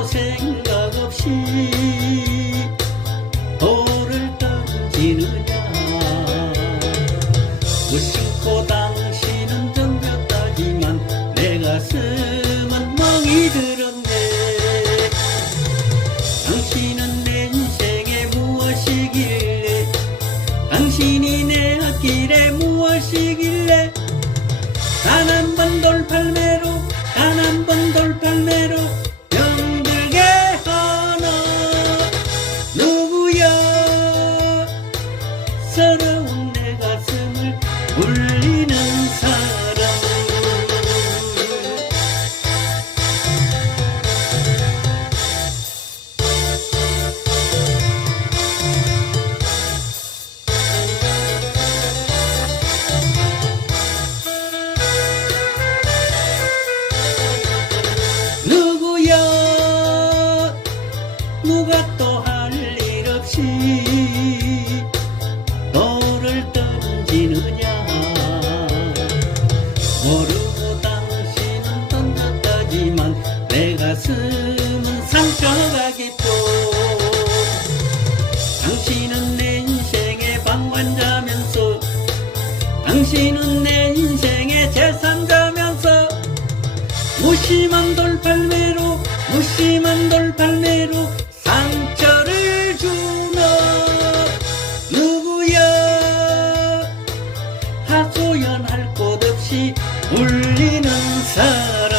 아무 생각 없이 돌을 던지느냐. 무심코 당신은 덤볐다지만 내 가슴 가슴을 울리는 사람. 누가 또 모르고 당신은 던졌다지만 내 가슴은 상처가 깊고 당신은 내 인생의 방관자면서 당신은 내 인생의 재산자면서 무심한 돌 色